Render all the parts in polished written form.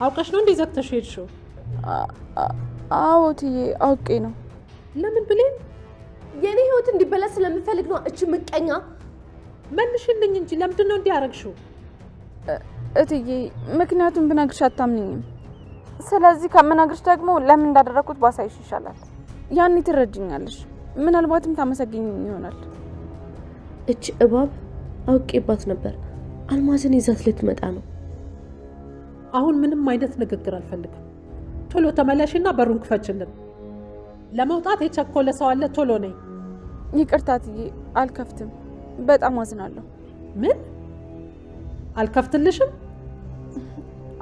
አውቀሽ ነው እንዴ ዘግተሽ ሄድሽው? አዎ እትዬ አውቄ ነው። ለምን ብሌን? የኔ ህይወት እንዲበላሽ ስለምፈልግ ነው። እቺ ምቀኛ መልሽልኝ እንጂ ለምንድን ነው እንዲህ ያረግሽው? እትዬ ምክንያቱም ብነግርሽ አታምኚኝም። ስለዚህ ከምነግርሽ ደግሞ ለምን እንዳደረኩት ባሳይሽ ይሻላል። ያኔ ትረጅኛለሽ፣ ምናልባትም ታመሰግኝኝ ይሆናል። እቺ እባብ አውቄባት ነበር። አልማዝን ይዛት ልትመጣ ነው። አሁን ምንም አይነት ንግግር አልፈልግም። ቶሎ ተመለሽና በሩን ክፈችልን። ለመውጣት የቸኮለ ሰው አለ። ቶሎ ነይ። ይቅርታ እትዬ፣ አልከፍትም። በጣም አዝናለሁ። ምን? አልከፍትልሽም?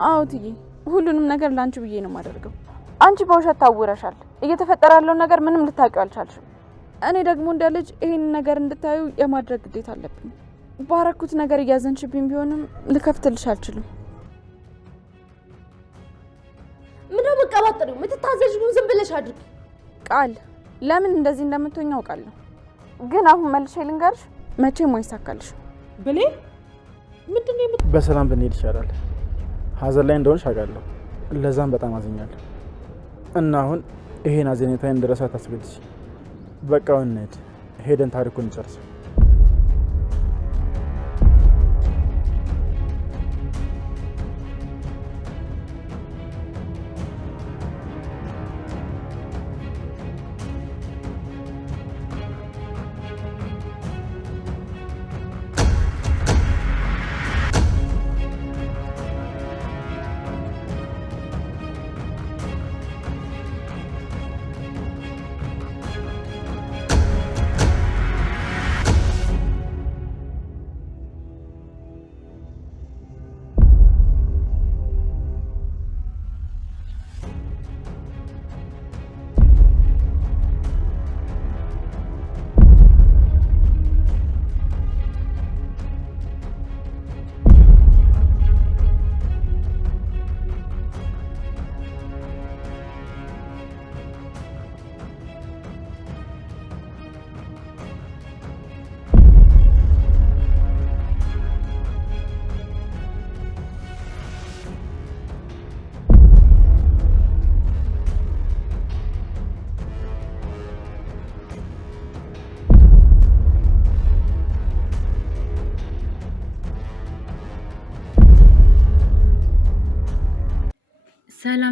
አዎ እትዬ፣ ሁሉንም ነገር ላንቺ ብዬ ነው የማደርገው። አንቺ በውሸት ታውረሻል። እየተፈጠረ ያለው ነገር ምንም ልታውቂው አልቻልሽም። እኔ ደግሞ እንደ ልጅ ይሄን ነገር እንድታዩ የማድረግ ግዴታ አለብኝ። ባረኩት ነገር እያዘንሽብኝ ቢሆንም ልከፍትልሽ አልችልም። ምነው መቀባጠሩ? የምትታዘዥውን ዝም ብለሽ አድርጊ። ቃል ለምን እንደዚህ እንደምትሆኝ አውቃለሁ፣ ግን አሁን መልሼ ልንገርሽ፣ መቼም አይሳካልሽ። ብሌን ምንድነው? በሰላም ብንሄድ ይሻላል። ሀዘን ላይ እንደሆነሽ አውቃለሁ። ለዛም በጣም አዝኛለሁ እና አሁን ይሄን አዘኔታዬን እንድረሳ ታስገድጂ። በቃ እንሂድ፣ ሄደን ታሪኩን እንጨርስ።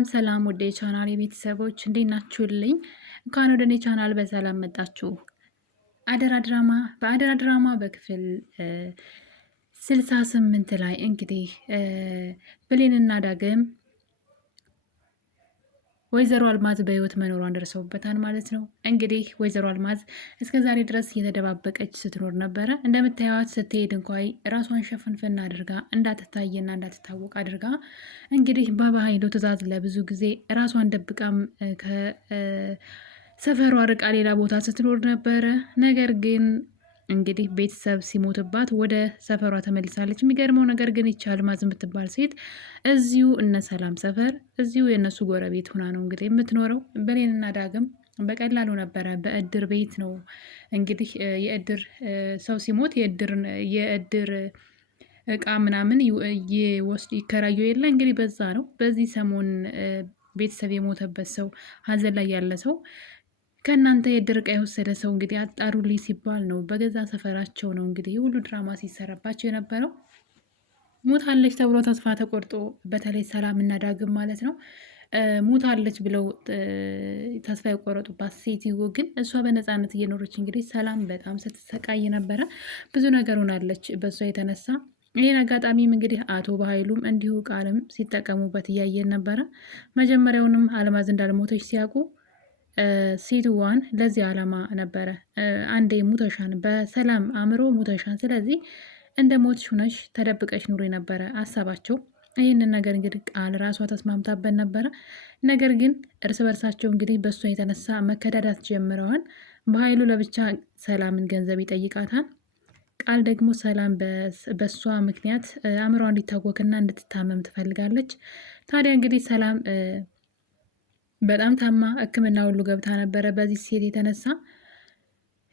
ሰላም ወደ ቻናል የቤተሰቦች እንዴት ናችሁልኝ? እንኳን ወደ እኔ ቻናል በሰላም መጣችሁ። በአደራ ድራማ በክፍል 68 ላይ እንግዲህ ብሌንና ዳግም ወይዘሮ አልማዝ በህይወት መኖሯን ደርሰውበታል ማለት ነው። እንግዲህ ወይዘሮ አልማዝ እስከ ዛሬ ድረስ እየተደባበቀች ስትኖር ነበረ። እንደምታዩት ስትሄድ እንኳን ራሷን ሸፍንፍና አድርጋ እንዳትታየና እንዳትታወቅ አድርጋ እንግዲህ በባህሉ ትዕዛዝ ለብዙ ጊዜ ራሷን ደብቃም ከሰፈሯ ርቃ ሌላ ቦታ ስትኖር ነበረ። ነገር ግን እንግዲህ ቤተሰብ ሲሞትባት ወደ ሰፈሯ ተመልሳለች። የሚገርመው ነገር ግን ይቺ አልማዝ የምትባል ሴት እዚሁ እነ ሰላም ሰፈር እዚሁ የእነሱ ጎረቤት ሆና ነው እንግዲህ የምትኖረው። ብሌንና ዳግም በቀላሉ ነበረ በእድር ቤት ነው እንግዲህ የእድር ሰው ሲሞት የእድር እቃ ምናምን ይከራዩ የለ እንግዲህ በዛ ነው። በዚህ ሰሞን ቤተሰብ የሞተበት ሰው ሀዘን ላይ ያለ ሰው ከእናንተ የእድር ዕቃ የወሰደ ሰው እንግዲህ አጣሩልኝ ሲባል ነው በገዛ ሰፈራቸው ነው እንግዲህ ሁሉ ድራማ ሲሰራባቸው የነበረው። ሙታለች ተብሎ ተስፋ ተቆርጦ በተለይ ሰላም እና ዳግም ማለት ነው ሙታለች ብለው ተስፋ የቆረጡባት ሴትዮ ግን እሷ በነፃነት እየኖረች እንግዲህ ሰላም በጣም ስትሰቃይ ነበረ። ብዙ ነገር ሆናለች በእሷ የተነሳ። ይህን አጋጣሚም እንግዲህ አቶ በኃይሉም እንዲሁ ቃልም ሲጠቀሙበት እያየን ነበረ። መጀመሪያውንም አልማዝ እንዳልሞተች ሲያውቁ ሴትዋን ለዚህ ዓላማ ነበረ አንዴ ሙተሻን በሰላም አእምሮ ሙተሻን፣ ስለዚህ እንደ ሞትሽ ሆነሽ ተደብቀሽ ኑሮ ነበረ ሀሳባቸው። ይህንን ነገር እንግዲህ ቃል ራሷ ተስማምታበት ነበረ። ነገር ግን እርስ በርሳቸው እንግዲህ በእሷ የተነሳ መከዳዳት ጀምረዋል። በኃይሉ ለብቻ ሰላምን ገንዘብ ይጠይቃታል። ቃል ደግሞ ሰላም በእሷ ምክንያት አእምሯ እንዲታወክና እንድትታመም ትፈልጋለች። ታዲያ እንግዲህ ሰላም በጣም ታማ ሕክምና ሁሉ ገብታ ነበረ በዚህ ሴት የተነሳ።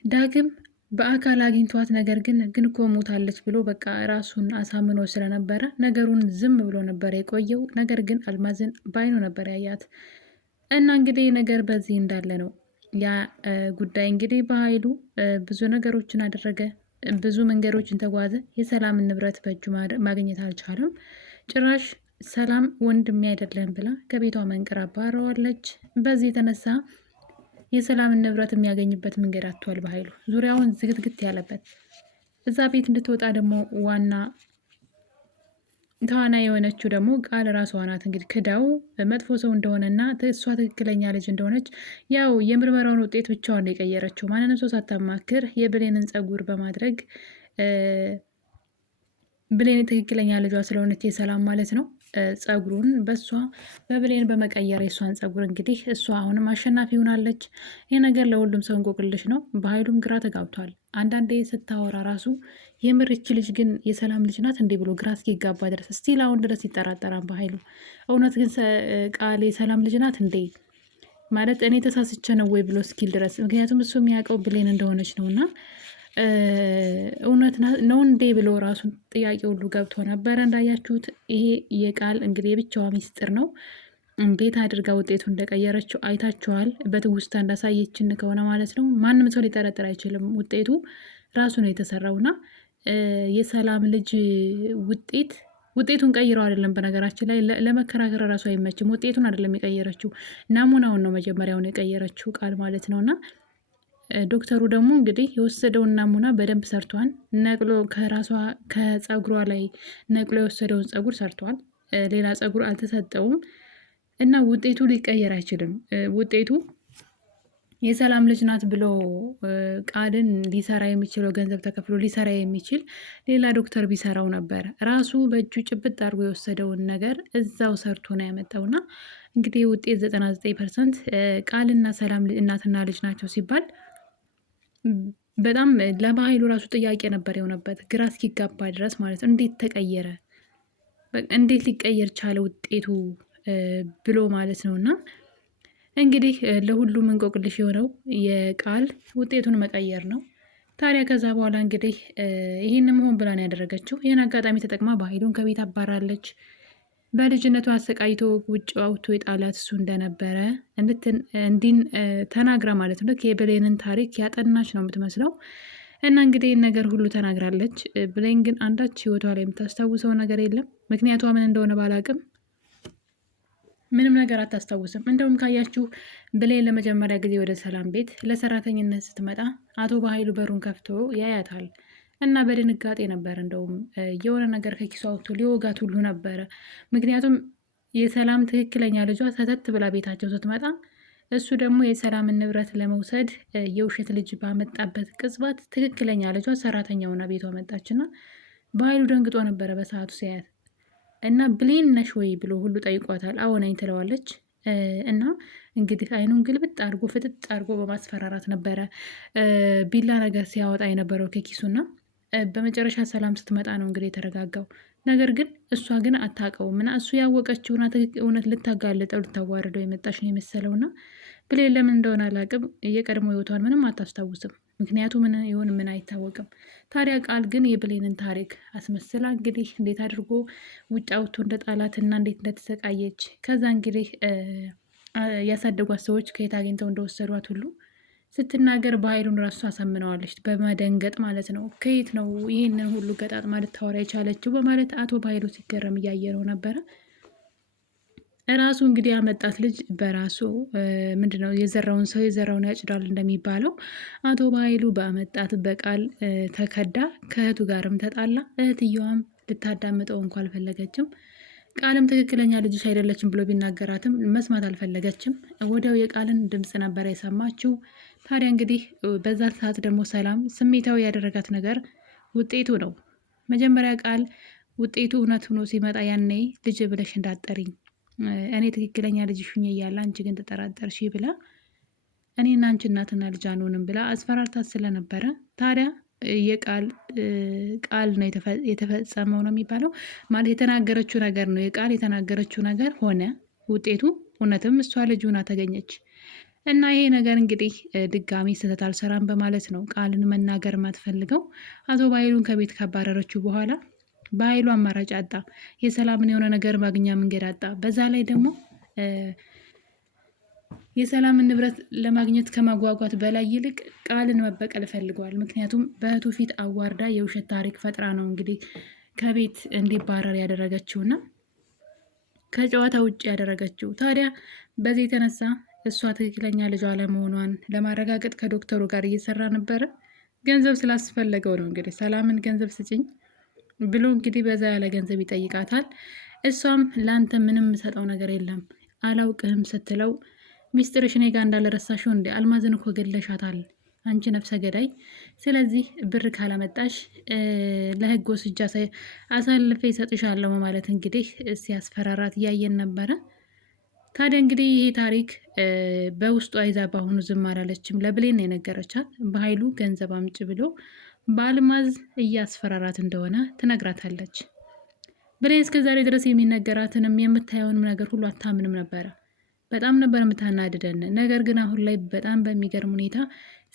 ዳግም በአካል አግኝቷት ነገር ግን እኮ ሞታለች ብሎ በቃ ራሱን አሳምኖ ስለነበረ ነገሩን ዝም ብሎ ነበር የቆየው። ነገር ግን አልማዝን በአይኑ ነበር ያያት እና እንግዲህ ነገር በዚህ እንዳለ ነው ያ ጉዳይ እንግዲህ በኃይሉ ብዙ ነገሮችን አደረገ፣ ብዙ መንገዶችን ተጓዘ። የሰላምን ንብረት በእጁ ማግኘት አልቻለም። ጭራሽ ሰላም ወንድሜ አይደለም ብላ ከቤቷ መንቅር አባረዋለች። በዚህ የተነሳ የሰላምን ንብረት የሚያገኝበት መንገድ አጥቷል። በኃይሉ ዙሪያውን ዝግትግት ያለበት እዛ ቤት እንድትወጣ ደግሞ ዋና ተዋና የሆነችው ደግሞ ቃል ራሷ ናት። እንግዲህ ክዳው መጥፎ ሰው እንደሆነና እሷ ትክክለኛ ልጅ እንደሆነች ያው የምርመራውን ውጤት ብቻዋን የቀየረችው ማንንም ሰው ሳታማክር የብሌንን ጸጉር በማድረግ ብሌን ትክክለኛ ልጇ ስለሆነች የሰላም ማለት ነው ጸጉሩን በእሷ በብሌን በመቀየር የእሷን ጸጉር እንግዲህ እሷ አሁንም አሸናፊ ሆናለች። ይህ ነገር ለሁሉም ሰው እንቆቅልሽ ነው። በኃይሉም ግራ ተጋብቷል። አንዳንዴ ስታወራ ራሱ የምርች ልጅ ግን የሰላም ልጅ ናት እንዲህ ብሎ ግራ እስኪጋባ ድረስ ስቲል አሁን ድረስ ይጠራጠራል በኃይሉ። እውነት ግን ቃል የሰላም ልጅ ናት እንዴ ማለት እኔ ተሳስቼ ነው ወይ ብሎ እስኪል ድረስ ምክንያቱም እሱ የሚያውቀው ብሌን እንደሆነች ነው እና እውነት ነው እንዴ ብሎ ራሱን ጥያቄ ሁሉ ገብቶ ነበረ። እንዳያችሁት ይሄ የቃል እንግዲህ የብቻዋ ሚስጥር ነው። እንዴት አድርጋ ውጤቱ እንደቀየረችው አይታችኋል። በትውስታ እንዳሳየችን ከሆነ ማለት ነው ማንም ሰው ሊጠረጥር አይችልም። ውጤቱ ራሱ ነው የተሰራውና የሰላም ልጅ ውጤቱን ቀይረው አይደለም። በነገራችን ላይ ለመከራከር ራሱ አይመችም። ውጤቱን አይደለም የቀየረችው ናሙናውን ነው መጀመሪያውን የቀየረችው ቃል ማለት ነውና ዶክተሩ ደግሞ እንግዲህ የወሰደውን ናሙና በደንብ ሰርቷል። ነቅሎ ከራሷ ከጸጉሯ ላይ ነቅሎ የወሰደውን ጸጉር ሰርቷል። ሌላ ጸጉር አልተሰጠውም እና ውጤቱ ሊቀየር አይችልም። ውጤቱ የሰላም ልጅ ናት ብሎ ቃልን ሊሰራ የሚችለው ገንዘብ ተከፍሎ ሊሰራ የሚችል ሌላ ዶክተር ቢሰራው ነበር። ራሱ በእጁ ጭብጥ አድርጎ የወሰደውን ነገር እዛው ሰርቶ ነው ያመጣውና እንግዲህ ውጤት 99% ቃልና ሰላም እናትና ልጅ ናቸው ሲባል በጣም ለበኃይሉ ራሱ ጥያቄ ነበር የሆነበት ግራ እስኪጋባ ድረስ ማለት ነው። እንዴት ተቀየረ? እንዴት ሊቀየር ቻለ ውጤቱ ብሎ ማለት ነው። እና እንግዲህ ለሁሉም እንቆቅልሽ የሆነው የቃል ውጤቱን መቀየር ነው። ታዲያ ከዛ በኋላ እንግዲህ ይህን መሆን ብላ ነው ያደረገችው። ይህን አጋጣሚ ተጠቅማ በኃይሉን ከቤት አባራለች። በልጅነቱ አሰቃይቶ ውጭ አውጥቶ የጣላት እሱ እንደነበረ እንዲን ተናግራ ማለት ነው። የብሌንን ታሪክ ያጠናች ነው የምትመስለው። እና እንግዲህ ነገር ሁሉ ተናግራለች። ብሌን ግን አንዳች ህይወቷ ላይ የምታስታውሰው ነገር የለም። ምክንያቷ ምን እንደሆነ ባላቅም ምንም ነገር አታስታውስም። እንደውም ካያችሁ ብሌን ለመጀመሪያ ጊዜ ወደ ሰላም ቤት ለሰራተኝነት ስትመጣ አቶ በኃይሉ በሩን ከፍቶ ያያታል እና በድንጋጤ ነበር። እንደውም የሆነ ነገር ከኪሷ አውጥቶ ሊወጋት ሁሉ ነበረ። ምክንያቱም የሰላም ትክክለኛ ልጇ ሰተት ብላ ቤታቸው ስትመጣ እሱ ደግሞ የሰላምን ንብረት ለመውሰድ የውሸት ልጅ ባመጣበት ቅጽበት ትክክለኛ ልጇ ሰራተኛውና ቤቷ መጣችና በኃይሉ ደንግጦ ነበረ በሰዓቱ ሲያያት እና ብሌን ነሽ ወይ ብሎ ሁሉ ጠይቋታል። አዎ ነኝ ትለዋለች። እና እንግዲህ አይኑን ግልብጥ አድርጎ ፍጥጥ አድርጎ በማስፈራራት ነበረ ቢላ ነገር ሲያወጣ የነበረው ከኪሱና በመጨረሻ ሰላም ስትመጣ ነው እንግዲህ የተረጋጋው። ነገር ግን እሷ ግን አታውቀውም እና እሱ ያወቀችውና እውነት ልታጋልጠው ልታዋርደው የመጣች ነው የመሰለውና ብሌን ለምን እንደሆነ አላውቅም የቀድሞ ህይወቷን ምንም አታስታውስም። ምክንያቱ ምን ይሁን ምን አይታወቅም። ታዲያ ቃል ግን የብሌንን ታሪክ አስመስላ እንግዲህ እንዴት አድርጎ ውጭ አውጥቶ እንደጣላትና እንዴት እንደተሰቃየች ከዛ እንግዲህ ያሳደጓት ሰዎች ከየት አግኝተው እንደወሰዷት ሁሉ ስትናገር በኃይሉን ራሱ አሳምነዋለች። በመደንገጥ ማለት ነው። ከየት ነው ይህንን ሁሉ ገጣጥማ ልታወራ የቻለችው በማለት አቶ በኃይሉ ሲገረም እያየነው ነበረ። ራሱ እንግዲህ ያመጣት ልጅ በራሱ ምንድነው የዘራውን ሰው የዘራውን ያጭዳል እንደሚባለው አቶ በኃይሉ በአመጣት በቃል ተከዳ፣ ከእህቱ ጋርም ተጣላ። እህትየዋም ልታዳምጠው እንኳ አልፈለገችም። ቃልም ትክክለኛ ልጅሽ አይደለችም ብሎ ቢናገራትም መስማት አልፈለገችም። ወዲያው የቃልን ድምፅ ነበር የሰማችው። ታዲያ እንግዲህ በዛ ሰዓት ደግሞ ሰላም ስሜታዊ ያደረጋት ነገር ውጤቱ ነው። መጀመሪያ ቃል ውጤቱ እውነት ሆኖ ሲመጣ ያኔ ልጅ ብለሽ እንዳጠሪኝ እኔ ትክክለኛ ልጅሽ ሁኜ እያለ አንቺ ግን ተጠራጠርሽ ብላ እኔና አንቺ እናትና ልጅ አንሆንም ብላ አስፈራርታት ስለነበረ ታዲያ ቃል ነው የተፈጸመው ነው የሚባለው ማለት የተናገረችው ነገር ነው። የቃል የተናገረችው ነገር ሆነ። ውጤቱ እውነትም እሷ ልጅ ሆና ተገኘች። እና ይሄ ነገር እንግዲህ ድጋሚ ስህተት አልሰራም በማለት ነው ቃልን መናገር የማትፈልገው። አቶ በኃይሉን ከቤት ካባረረችው በኋላ በኃይሉ አማራጭ አጣ። የሰላምን የሆነ ነገር ማግኛ መንገድ አጣ። በዛ ላይ ደግሞ የሰላምን ንብረት ለማግኘት ከማጓጓት በላይ ይልቅ ቃልን መበቀል ፈልገዋል። ምክንያቱም በእህቱ ፊት አዋርዳ የውሸት ታሪክ ፈጥራ ነው እንግዲህ ከቤት እንዲባረር ያደረገችውና ከጨዋታ ውጭ ያደረገችው። ታዲያ በዚህ የተነሳ እሷ ትክክለኛ ልጇ አለመሆኗን ለማረጋገጥ ከዶክተሩ ጋር እየሰራ ነበረ። ገንዘብ ስላስፈለገው ነው እንግዲህ ሰላምን ገንዘብ ስጭኝ ብሎ እንግዲህ በዛ ያለ ገንዘብ ይጠይቃታል። እሷም ለአንተ ምንም የምሰጠው ነገር የለም አላውቅህም ስትለው ሚስጥርሽ እኔ ጋር እንዳልረሳሽው እንደ አልማዝን እኮ ገለሻታል አንቺ ነፍሰ ገዳይ፣ ስለዚህ ብር ካላመጣሽ ለህግ ወስጃ አሳልፌ እሰጥሻለሁ ማለት እንግዲህ ሲያስፈራራት እያየን ነበረ። ታዲያ እንግዲህ ይሄ ታሪክ በውስጡ አይዛ በአሁኑ ዝም አላለችም። ለብሌን ነው የነገረቻት። በኃይሉ ገንዘብ አምጭ ብሎ በአልማዝ እያስፈራራት እንደሆነ ትነግራታለች። ብሌን እስከዛሬ ድረስ የሚነገራትንም የምታየውንም ነገር ሁሉ አታምንም ነበረ። በጣም ነበር የምታናድደን። ነገር ግን አሁን ላይ በጣም በሚገርም ሁኔታ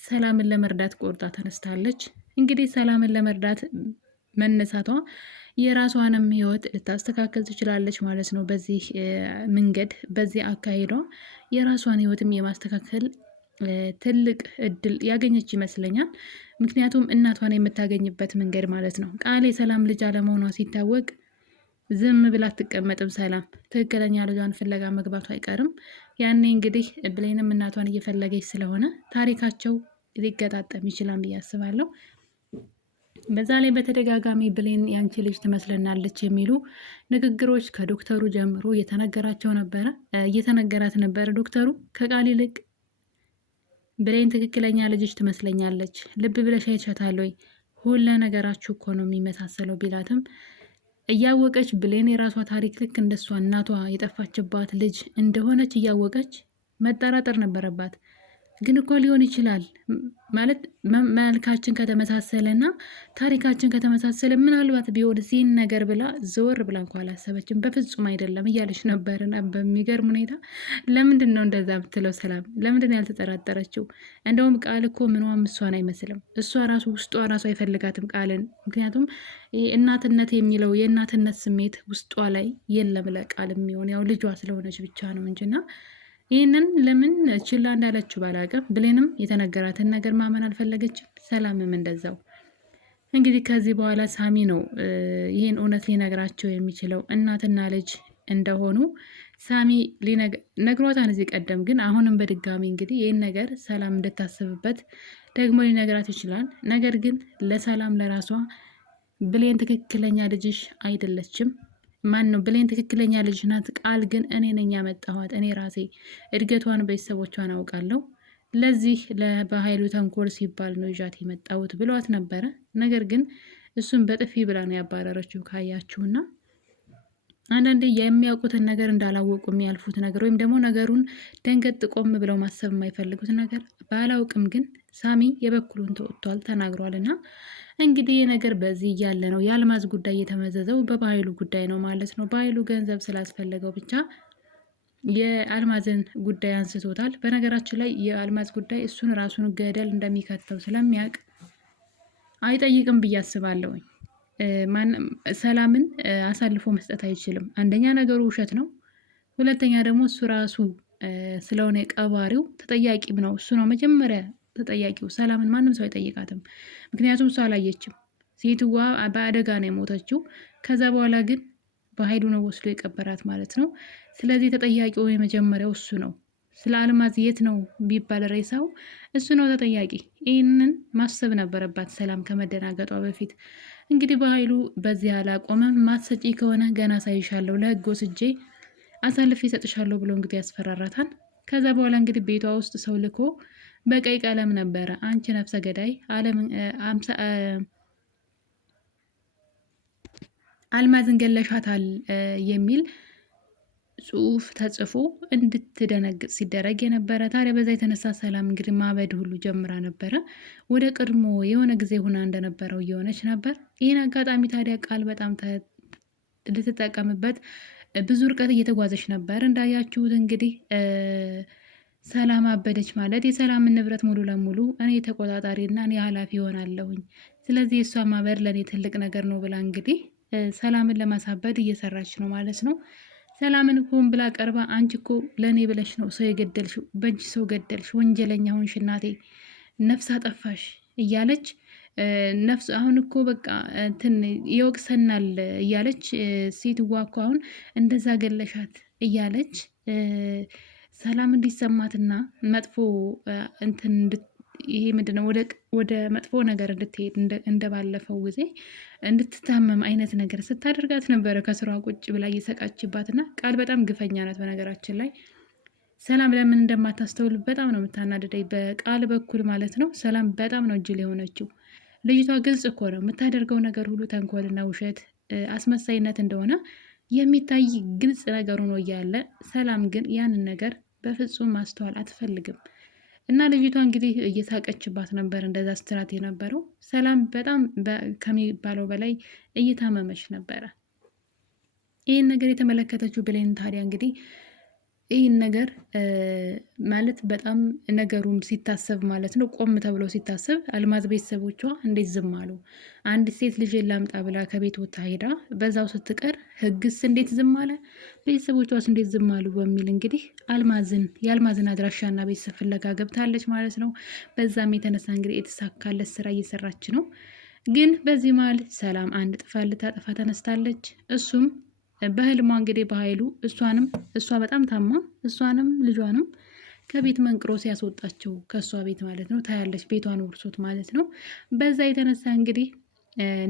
ሰላምን ለመርዳት ቆርጣ ተነስታለች። እንግዲህ ሰላምን ለመርዳት መነሳቷ የራሷንም ህይወት ልታስተካከል ትችላለች ማለት ነው። በዚህ መንገድ በዚህ አካሄዷ የራሷን ህይወትም የማስተካከል ትልቅ እድል ያገኘች ይመስለኛል። ምክንያቱም እናቷን የምታገኝበት መንገድ ማለት ነው። ቃል የሰላም ልጅ አለመሆኗ ሲታወቅ ዝም ብላ አትቀመጥም። ሰላም ትክክለኛ ልጇን ፍለጋ መግባቱ አይቀርም። ያኔ እንግዲህ ብሌንም እናቷን እየፈለገች ስለሆነ ታሪካቸው ሊገጣጠም ይችላል ብዬ አስባለሁ። በዛ ላይ በተደጋጋሚ ብሌን ያንቺ ልጅ ትመስለናለች የሚሉ ንግግሮች ከዶክተሩ ጀምሮ እየተነገራት ነበረ። ዶክተሩ ከቃል ይልቅ ብሌን ትክክለኛ ልጅሽ ትመስለኛለች፣ ልብ ብለሽ አይተሻታል ወይ? ሁለ ነገራችሁ እኮ ነው የሚመሳሰለው ቢላትም እያወቀች ብሌን የራሷ ታሪክ ልክ እንደሷ እናቷ የጠፋችባት ልጅ እንደሆነች እያወቀች መጠራጠር ነበረባት። ግን እኮ ሊሆን ይችላል ማለት መልካችን ከተመሳሰለ እና ታሪካችን ከተመሳሰለ ምናልባት ቢሆን ይህን ነገር ብላ ዘወር ብላ እንኳ አላሰበችም። በፍጹም አይደለም እያለች ነበርና በሚገርም ሁኔታ ለምንድን ነው እንደዛ ብትለው ሰላም ለምንድን ነው ያልተጠራጠረችው? እንደውም ቃል እኮ ምንዋም እሷን አይመስልም። እሷ ራሱ ውስጧ ራሱ አይፈልጋትም ቃልን። ምክንያቱም እናትነት የሚለው የእናትነት ስሜት ውስጧ ላይ የለም ለቃል የሚሆን ያው ልጇ ስለሆነች ብቻ ነው እንጂና ይህንን ለምን ችላ እንዳለችው ባላቅም ብሌንም የተነገራትን ነገር ማመን አልፈለገችም። ሰላምም እንደዛው። እንግዲህ ከዚህ በኋላ ሳሚ ነው ይህን እውነት ሊነግራቸው የሚችለው እናትና ልጅ እንደሆኑ ሳሚ ነግሯታን እዚህ ቀደም። ግን አሁንም በድጋሚ እንግዲህ ይህን ነገር ሰላም እንድታስብበት ደግሞ ሊነግራት ይችላል። ነገር ግን ለሰላም ለራሷ ብሌን ትክክለኛ ልጅሽ አይደለችም፣ ማን ነው ብሌን ትክክለኛ ልጅ ናት፣ ቃል ግን እኔ ነኝ ያመጣኋት፣ እኔ ራሴ እድገቷን ቤተሰቦቿን አውቃለሁ፣ ለዚህ በኃይሉ ተንኮል ሲባል ነው ይዣት የመጣሁት ብሏት ነበረ። ነገር ግን እሱም በጥፊ ብላ ነው ያባረረችው ካያችሁና አንዳንዴ የሚያውቁትን ነገር እንዳላወቁ የሚያልፉት ነገር ወይም ደግሞ ነገሩን ደንገጥ ቆም ብለው ማሰብ የማይፈልጉት ነገር ባላውቅም ግን ሳሚ የበኩሉን ተወጥቷል ተናግሯል። እና እንግዲህ ነገር በዚህ እያለ ነው የአልማዝ ጉዳይ የተመዘዘው በኃይሉ ጉዳይ ነው ማለት ነው። በኃይሉ ገንዘብ ስላስፈለገው ብቻ የአልማዝን ጉዳይ አንስቶታል። በነገራችን ላይ የአልማዝ ጉዳይ እሱን ራሱን ገደል እንደሚከተው ስለሚያውቅ አይጠይቅም ብዬ አስባለሁኝ። ሰላምን አሳልፎ መስጠት አይችልም። አንደኛ ነገሩ ውሸት ነው፣ ሁለተኛ ደግሞ እሱ ራሱ ስለሆነ ቀባሪው ተጠያቂም ነው። እሱ ነው መጀመሪያ ተጠያቂው። ሰላምን ማንም ሰው አይጠይቃትም፣ ምክንያቱም እሱ አላየችም። ሴትዋ በአደጋ ነው የሞተችው። ከዛ በኋላ ግን በኃይሉ ነው ወስዶ የቀበራት ማለት ነው። ስለዚህ ተጠያቂው የመጀመሪያው እሱ ነው። ስለ አልማዝ የት ነው ቢባል ሬሳው እሱ ነው ተጠያቂ። ይህንን ማሰብ ነበረባት ሰላም ከመደናገጧ በፊት። እንግዲህ በኃይሉ በዚህ አላቆመም። ማትሰጪ ከሆነ ገና ሳይሻለሁ ለህግ ወስጄ አሳልፌ እሰጥሻለሁ ብሎ እንግዲህ ያስፈራራታል። ከዛ በኋላ እንግዲህ ቤቷ ውስጥ ሰው ልኮ በቀይ ቀለም ነበረ አንቺ ነፍሰ ገዳይ አልማዝን ገለሻታል የሚል ጽሁፍ ተጽፎ እንድትደነግጥ ሲደረግ የነበረ። ታዲያ በዛ የተነሳ ሰላም እንግዲህ ማበድ ሁሉ ጀምራ ነበረ። ወደ ቀድሞ የሆነ ጊዜ ሁና እንደነበረው እየሆነች ነበር። ይህን አጋጣሚ ታዲያ ቃል በጣም ልትጠቀምበት ብዙ ርቀት እየተጓዘች ነበር። እንዳያችሁት እንግዲህ ሰላም አበደች ማለት የሰላምን ንብረት ሙሉ ለሙሉ እኔ ተቆጣጣሪና እኔ ኃላፊ ሆናለሁኝ። ስለዚህ እሷ ማበድ ለእኔ ትልቅ ነገር ነው ብላ እንግዲህ ሰላምን ለማሳበድ እየሰራች ነው ማለት ነው። ሰላምን ሆን ብላ ቀርባ አንቺ እኮ ለእኔ ብለሽ ነው ሰው የገደልሽው፣ በእጅ ሰው ገደልሽ፣ ወንጀለኛ ሆንሽ፣ እናቴ ነፍስ አጠፋሽ እያለች ነፍስ አሁን እኮ በቃ እንትን ይወቅሰናል እያለች ሴትዋ እኮ አሁን እንደዛ ገለሻት እያለች ሰላም እንዲሰማትና መጥፎ እንትን ይሄ ምንድነው ወደ መጥፎ ነገር እንድትሄድ እንደባለፈው ጊዜ እንድትታመም አይነት ነገር ስታደርጋት ነበረ። ከስሯ ቁጭ ብላ እየሰቃችባትና ቃል በጣም ግፈኛ ናት። በነገራችን ላይ ሰላም ለምን እንደማታስተውል በጣም ነው የምታናድደኝ፣ በቃል በኩል ማለት ነው። ሰላም በጣም ነው እጅል የሆነችው ልጅቷ። ግልጽ እኮ ነው የምታደርገው ነገር ሁሉ ተንኮልና ውሸት፣ አስመሳይነት እንደሆነ የሚታይ ግልጽ ነገሩ ነው እያለ ሰላም ግን ያንን ነገር በፍጹም ማስተዋል አትፈልግም። እና ልጅቷ እንግዲህ እየሳቀችባት ነበር እንደዛ ስትላት የነበረው። ሰላም በጣም ከሚባለው በላይ እየታመመች ነበረ። ይህን ነገር የተመለከተችው ብሌን ታዲያ እንግዲህ ይህን ነገር ማለት በጣም ነገሩም ሲታሰብ ማለት ነው ቆም ተብሎ ሲታሰብ አልማዝ ቤተሰቦቿ እንዴት ዝም አሉ? አንዲት ሴት ልጅ ላምጣ ብላ ከቤት ወጥታ ሄዳ በዛው ስትቀር ህግስ እንዴት ዝም አለ? ቤተሰቦቿስ እንዴት ዝም አሉ? በሚል እንግዲህ የአልማዝን አድራሻና ቤተሰብ ፍለጋ ገብታለች ማለት ነው። በዛም የተነሳ እንግዲህ የተሳካለት ስራ እየሰራች ነው። ግን በዚህ መሀል ሰላም አንድ ጥፋት ልታጠፋ ተነስታለች። እሱም በህልሟ እንግዲህ በኃይሉ እሷ በጣም ታማ እሷንም ልጇንም ከቤት መንቅሮ ሲያስወጣቸው ከእሷ ቤት ማለት ነው ታያለች። ቤቷን ውርሶት ማለት ነው። በዛ የተነሳ እንግዲህ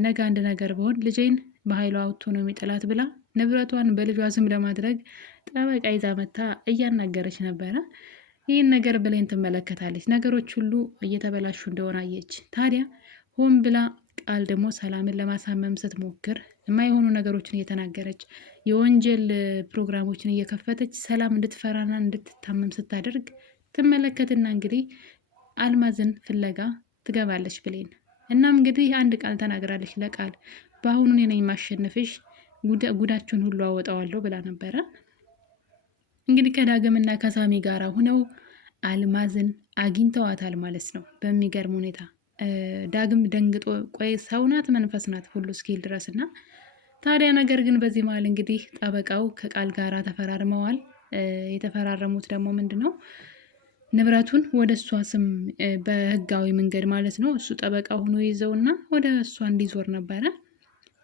ነገ አንድ ነገር በሆን ልጄን በኃይሉ አውጥቶ ነው የሚጥላት ብላ ንብረቷን በልጇ ስም ለማድረግ ጠበቃ ይዛ መታ እያናገረች ነበረ። ይህን ነገር ብሌን ትመለከታለች። ነገሮች ሁሉ እየተበላሹ እንደሆነ አየች። ታዲያ ሆን ብላ ቃል ደግሞ ሰላምን ለማሳመም ስትሞክር የማይሆኑ ነገሮችን እየተናገረች የወንጀል ፕሮግራሞችን እየከፈተች ሰላም እንድትፈራና እንድትታመም ስታደርግ ትመለከትና እንግዲህ አልማዝን ፍለጋ ትገባለች ብሌን። እናም እንግዲህ አንድ ቃል ተናግራለች ለቃል በአሁኑ እኔ ነኝ ማሸነፍሽ፣ ጉዳችሁን ሁሉ አወጣዋለሁ ብላ ነበረ። እንግዲህ ከዳግምና ከሳሚ ጋር ሁነው አልማዝን አግኝተዋታል ማለት ነው በሚገርም ሁኔታ። ዳግም ደንግጦ ቆይ ሰው ናት መንፈስ ናት ሁሉ እስኪል ድረስ እና ታዲያ ነገር ግን በዚህ መሀል እንግዲህ ጠበቃው ከቃል ጋራ ተፈራርመዋል። የተፈራረሙት ደግሞ ምንድን ነው ንብረቱን ወደ እሷ ስም በህጋዊ መንገድ ማለት ነው እሱ ጠበቃ ሆኖ ይዘውና ወደ እሷ እንዲዞር ነበረ።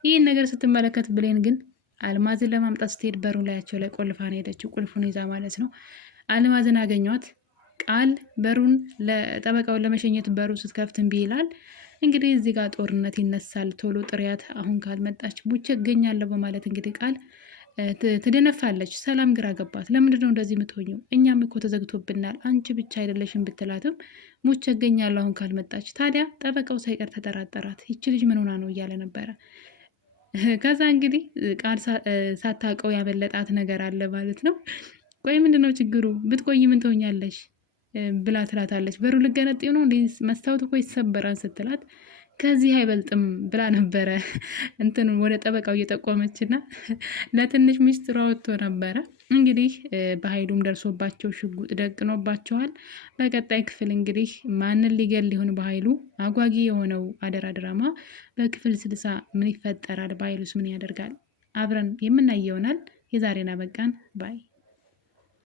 ይህን ነገር ስትመለከት ብሌን ግን አልማዝን ለማምጣት ስትሄድ በሩ ላያቸው ላይ ቆልፋ ነው ሄደችው፣ ቁልፉን ይዛ ማለት ነው። አልማዝን አገኟት። ቃል በሩን ለጠበቃውን ለመሸኘት በሩ ስትከፍት እምቢ ይላል። እንግዲህ እዚህ ጋር ጦርነት ይነሳል። ቶሎ ጥሪያት፣ አሁን ካልመጣች ቡቼ እገኛለሁ በማለት እንግዲህ ቃል ትደነፋለች። ሰላም ግራ ገባት። ለምንድን ነው እንደዚህ የምትሆኘው? እኛም እኮ ተዘግቶብናል፣ አንቺ ብቻ አይደለሽም ብትላትም ሙቼ እገኛለሁ አሁን ካልመጣች። ታዲያ ጠበቃው ሳይቀር ተጠራጠራት። ይቺ ልጅ ምን ሆና ነው እያለ ነበረ። ከዛ እንግዲህ ቃል ሳታውቀው ያመለጣት ነገር አለ ማለት ነው። ቆይ ምንድን ነው ችግሩ? ብትቆይ ምን ትሆኛለሽ ብላ ትላታለች። በሩ ልገነጥው ነው እንዴ? መስታወት እኮ ይሰበራል ስትላት ከዚህ አይበልጥም ብላ ነበረ እንትን ወደ ጠበቃው እየጠቆመችና ለትንሽ ሚስጥሯ ወጥቶ ነበረ። እንግዲህ በኃይሉም ደርሶባቸው ሽጉጥ ደቅኖባቸዋል። በቀጣይ ክፍል እንግዲህ ማንን ሊገል ሊሆን በኃይሉ አጓጊ የሆነው አደራ ድራማ በክፍል 60 ምን ይፈጠራል? በኃይሉስ ምን ያደርጋል? አብረን የምናየው ይሆናል። የዛሬን አበቃን ባይ